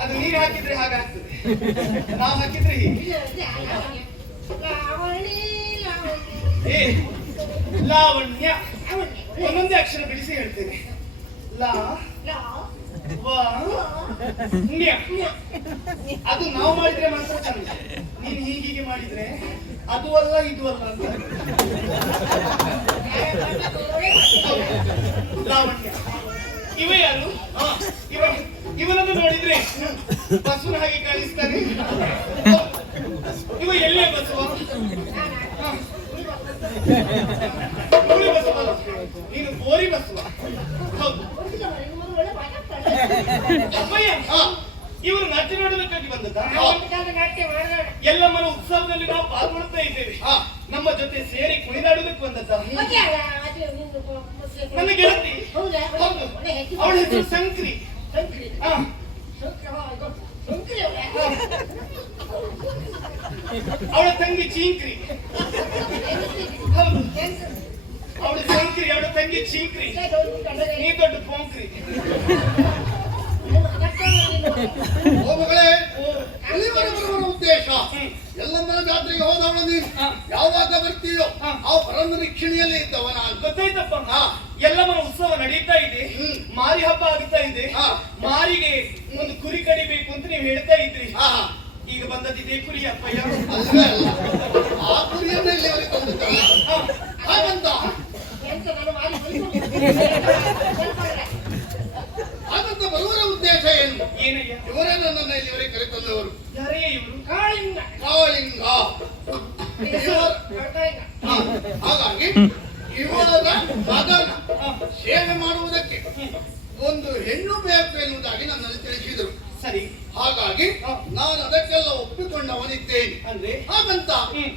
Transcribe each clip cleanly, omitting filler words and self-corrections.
ಅದು ನೀರು ಹಾಕಿದ್ರೆ ಹಾಗಾಗ್ತದೆ, ನಾವು ಹಾಕಿದ್ರೆ ಹೀಗೆ. ಏ ಲಾವಣ್ಯ, ಒಂದೊಂದೇ ಅಕ್ಷರ ಬಿಡಿಸಿ ಹೇಳ್ತೇನೆ. ಲಾ ನ್ಯ. ಅದು ನಾವು ಮಾಡಿದ್ರೆ ಮಾತ್ರ ಚಂದ, ನೀನು ಹೀಗೆ ಮಾಡಿದ್ರೆ ಅದು ಅಲ್ಲ ಇದು ಅಲ್ಲ ಅಂತ. ಲಾವಣ್ಯ ಇವ ಯಾರು? ಇವನನ್ನು ನೋಡಿದ್ರೆ ಬಸವನ ಹಾಗೆ ಕಾಣಿಸ್ತಾನೆ. ಇವ ಎಲ್ಲೇ ಬಸವ? ಗೋರಿ ಬಸವ, ನೀನು ಗೋರಿ ಬಸವ. ಹೌದು. ಅಪ್ಪಯ್ಯ, ಇವರು ನಾಟ್ಯ ನೋಡೋದಕ್ಕಾಗಿ ಬಂದದ್ದ? ಎಲ್ಲಮ್ಮನ ಉತ್ಸವದಲ್ಲಿ ನಾವು ಪಾಲ್ಗೊಳ್ತಾ ಇದ್ದೇವೆ. ನಮ್ಮ ಜೊತೆ ಸೇರಿ ಕುಣಿದಾಡುವುದಕ್ಕೆ ಬಂದದ್ದ? ನನ್ನ ಗೆಳತಿ. ಅವಳ ಹೆಸರು ಸಂಕ್ರಿ. ಅವಳ ತಂಗಿ ಚೀಂಕ್ರಿ. ಹೌದು, ಅವಳ ಸಂಕ್ರಿ, ಅವಳ ತಂಗಿ ಚೀಂಕ್ರಿ, ನೀ ದೊಡ್ಡ ಪೋಂಕ್ರಿ. ಉದ್ದೇಶ ಎಲ್ಲಮ್ಮನ ಜಾತ್ರೆಗೆ ಹೋದವಳು ನೀನು. ಯಾವಾಗ ಬರ್ತೀಯೋ ಆ ಪರಮನಿಕ್ಷಣೆಯಲ್ಲಿ ಇದ್ದವ ನಾನು. ಗೊತ್ತಾಯ್ತಪ್ಪ, ಎಲ್ಲಮ್ಮನ ಉತ್ಸವ ನಡೀತಾ ಇದೆ, ಮಾರಿ ಹಬ್ಬ ಆಗ್ತಾ ಇದೆ. ಮಾರಿಗೆ ಒಂದು ಕುರಿ ಕಡಿಬೇಕು ಅಂತ ನೀವು ಹೇಳ್ತಾ ಇದ್ರಿ. ಈಗ ಬಂದದ್ದಿದೆ ಕುರಿ ಅಪ್ಪಯ್ಯ. ಆ ಕುರಿಯನ್ನ ಇಲ್ಲಿ ಅವರಿಗೆ ತಂದಿದ್ದಲ್ಲ ಹಾಗಂತ ಹಾಗಂತ ಬರುವರ ಉದ್ದೇಶ ಏನು? ಏನಯ್ಯ? ಇವರೇ ನನ್ನನ್ನು ಇಲ್ಲಿವರೆಗೆ ಕರೆತಂದವರು. ಯಾರೇ ಇವರು? ಕಾಳಿಂಗ. ಹಾಗಾಗಿ ಇವರ ಮಗನ ಸೇವೆ ಮಾಡುವುದಕ್ಕೆ ಒಂದು ಹೆಣ್ಣು ಬೇಕು ಎನ್ನುವುದಾಗಿ ನನ್ನನ್ನು ತಿಳಿಸಿದರು. ಸರಿ, ಹಾಗಾಗಿ ನಾನು ಅದಕ್ಕೆಲ್ಲ ಒಪ್ಪಿಕೊಂಡವನಿದ್ದೇನೆ. ಅಂದ್ರೆ ಹಾಗಂತ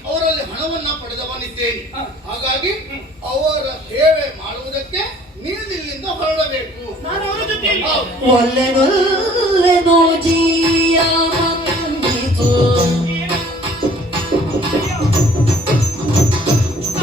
ಅವರಲ್ಲಿ ಹಣವನ್ನ ಪಡೆದವನಿದ್ದೇನೆ. ಹಾಗಾಗಿ ಅವರ ಸೇವೆ ಮಾಡುವುದಕ್ಕೆ ನೀವು ಇಲ್ಲಿಂದ ಹೊರಡಬೇಕು. ನಾನು ಅವರ ಜೊತೆ ಒಳ್ಳೆದೊಳ್ಳೆದೋ ಜೀಯ